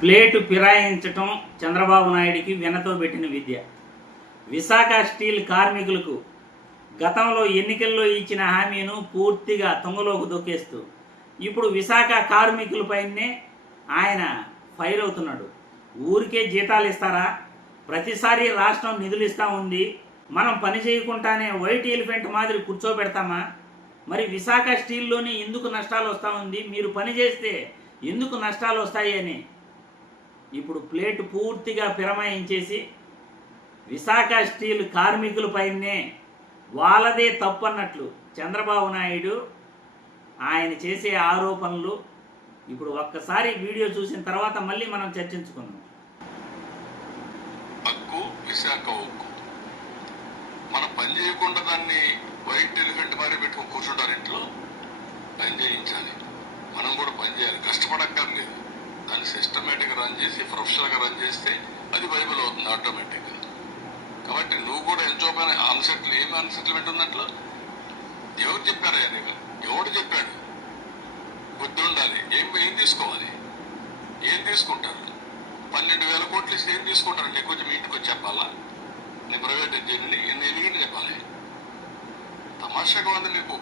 Plate ఫిరాయించటం Chandrababu నాయుడికి వెనతో పెట్టిన విద్య. Visakha steel కార్మికులకు గతంలో ఎన్నికల్లో ఇచ్చిన హామీను పూర్తిగా తుంగలోకి దొక్కేస్తూ ఇప్పుడు విశాఖ కార్మికులపైనే ఆయన ఫైర్ అవుతున్నాడు. ఊరికే జీతాలు ఇస్తారా? ప్రతిసారి రాష్ట్రం నిధులు ఇస్తూ ఉంది, మనం పని చేయకుండానే వైట్ ఎలిఫెంట్ మాదిరి కూర్చోబెడతామా? మరి విశాఖ స్టీల్లోని ఎందుకు నష్టాలు వస్తూ ఉంది, మీరు పని చేస్తే ఎందుకు నష్టాలు వస్తాయి అని ఇప్పుడు ప్లేటు పూర్తిగా ఫిరాయించేసి విశాఖ స్టీల్ కార్మికులపైనే వాళ్ళదే తప్పు అన్నట్లు చంద్రబాబు నాయుడు ఆయన చేసే ఆరోపణలు ఇప్పుడు ఒక్కసారి వీడియో చూసిన తర్వాత మళ్ళీ మనం చర్చించుకుందాం. హక్కు విశాఖ ఉక్కు, మనం పని చేయకుండా దాన్ని వైట్ ఎలిఫెంట్ మారి పెట్టుకుని కూర్చుంటారు. ఇంట్లో పని చేయించాలి, మనం కూడా పని చేయాలి, కష్టపడక్కర్లేదు. దాన్ని సిస్టమేటిక్గా రన్ చేసి ప్రొఫెషనల్గా రన్ చేస్తే అది వైబుల్ అవుతుంది ఆటోమేటిక్గా. కాబట్టి నువ్వు కూడా ఎంజాయ్ పైన ఏమి అన్సెటిల్మెంట్ ఉందంట్లో ఎవరు చెప్పారా? ఎవడు చెప్పాడు? బుద్ధి ఉండాలి. ఏం తీసుకోవాలి? ఏం తీసుకుంటారు? 12,000 కోట్లు ఇస్తే ఏం తీసుకుంటారంటే కొంచెం ఇంటికి వచ్చి చెప్పాలా? నేను ప్రైవేట్ చేయమని ఎన్ని చెప్పాలి? తమాషాగా ఉంది. నీకు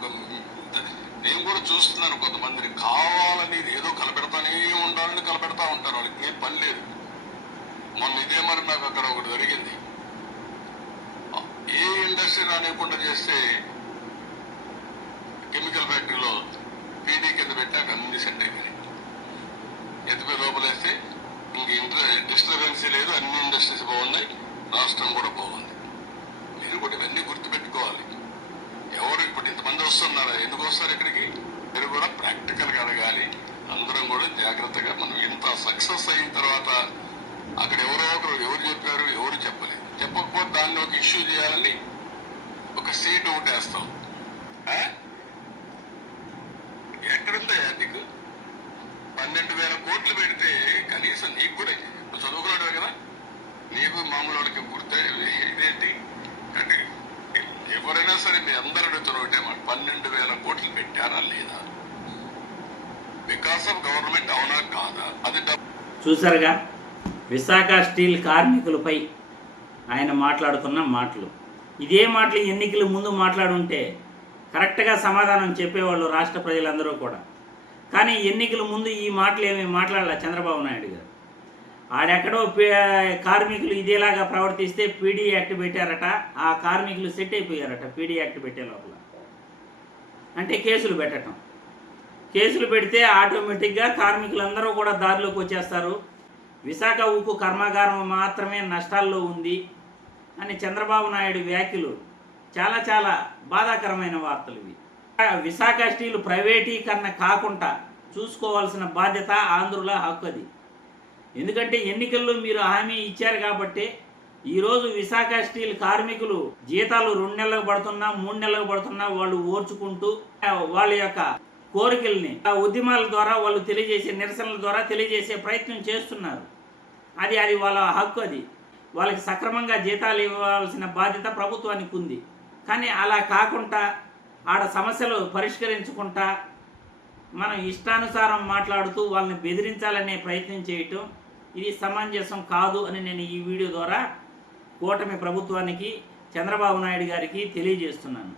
నేను కూడా చూస్తున్నాను, కొంతమందిని కావాలని ఏదో కలపెడతానే ఉండాలని కలపెడతా ఉంటారు. వాళ్ళకి ఏం పని లేదు. మొన్న ఇదే మరి నాకు అక్కడ ఒకటి జరిగింది. ఏ ఇండస్ట్రీ రానివ్వకుండా చేస్తే కెమికల్ ఫ్యాక్టరీలో పీడీ కింద పెట్టాక అన్ని సెట్ అయిపోయి ఎత్తిపోయి లోపలేస్తే ఇంక డిస్టర్బెన్సీ లేదు, అన్ని ఇండస్ట్రీస్ బాగున్నాయి, రాష్ట్రం కూడా బాగుంది. మీరు కూడా ఇవన్నీ గుర్తుపెట్టుకోవాలి. ఎవరు ఇప్పుడు ఇంతమంది వస్తున్నారా? ఎందుకు వస్తారు ఇక్కడికి? మీరు కూడా ప్రాక్టికల్గా అడగాలి. అందరం కూడా జాగ్రత్తగా మనం ఇంత సక్సెస్ అయిన తర్వాత అక్కడ ఎవరో ఒకరు ఎవరు చెప్పారు, ఎవరు చెప్పలేదు. చెప్పకపోతే దాన్ని ఒక ఇష్యూ చేయాలని ఒక సీట్ ఒకటి వేస్తాం. ఎక్కడుందా నీకు 12,000 కోట్లు పెడితే కనీసం నీకు కూడా చదువుకున్నాడు కదా, నీకు మామూలు వాడికి గుర్తే ఇదేంటి అంటే ఎవరైనా సరే మీ అందరూ అడుగుతున్న ఒకటే మాట, 12,000 కోట్లు పెట్టారా లేదా? బికాస్ ఆఫ్ గవర్నమెంట్, అవునా కాదా? అది చూసారుగా విశాఖ స్టీల్ కార్మికులపై ఆయన మాట్లాడుతున్న మాటలు. ఇదే మాటలు ఎన్నికల ముందు మాట్లాడుంటే కరెక్ట్గా సమాధానం చెప్పేవాళ్ళు రాష్ట్ర ప్రజలందరూ కూడా. కానీ ఎన్నికల ముందు ఈ మాటలు ఏమీ మాట్లాడాల చంద్రబాబు నాయుడు గారు. ఆడెక్కడో కార్మికులు ఇదేలాగా ప్రవర్తిస్తే పీడీ యాక్ట్ పెట్టారట, ఆ కార్మికులు సెట్ అయిపోయారట పీడీ యాక్ట్ పెట్టే లోపల. అంటే కేసులు పెట్టడం, కేసులు పెడితే ఆటోమేటిక్గా కార్మికులందరూ కూడా దారిలోకి వచ్చేస్తారు. విశాఖ ఉక్కు కర్మాగారం మాత్రమే నష్టాల్లో ఉంది అని చంద్రబాబు నాయుడు వ్యాఖ్యలు చాలా చాలా బాధాకరమైన వార్తలు ఇవి. విశాఖ స్టీల్ ప్రైవేటీకరణ కాకుండా చూసుకోవాల్సిన బాధ్యత ఆంధ్రుల హక్కు అది. ఎందుకంటే ఎన్నికల్లో మీరు హామీ ఇచ్చారు కాబట్టి ఈరోజు విశాఖ స్టీల్ కార్మికులు జీతాలు 2 నెలలకు పడుతున్నా 3 నెలలకు పడుతున్నా వాళ్ళు ఓర్చుకుంటూ వాళ్ళ యొక్క కోరికల్ని ఆ ఉద్యమాల ద్వారా వాళ్ళు తెలియజేసే నిరసనల ద్వారా తెలియజేసే ప్రయత్నం చేస్తున్నారు. అది వాళ్ళ హక్కు. అది వాళ్ళకి సక్రమంగా జీతాలు ఇవ్వాల్సిన బాధ్యత ప్రభుత్వానికి ఉంది. కానీ అలా కాకుండా ఆడ సమస్యలు పరిష్కరించుకుంటా మనం ఇష్టానుసారం మాట్లాడుతూ వాళ్ళని బెదిరించాలనే ప్రయత్నం చేయటం ఇది సమంజసం కాదు అని నేను ఈ వీడియో ద్వారా కూటమి ప్రభుత్వానికి, చంద్రబాబు నాయుడు గారికి తెలియజేస్తున్నాను.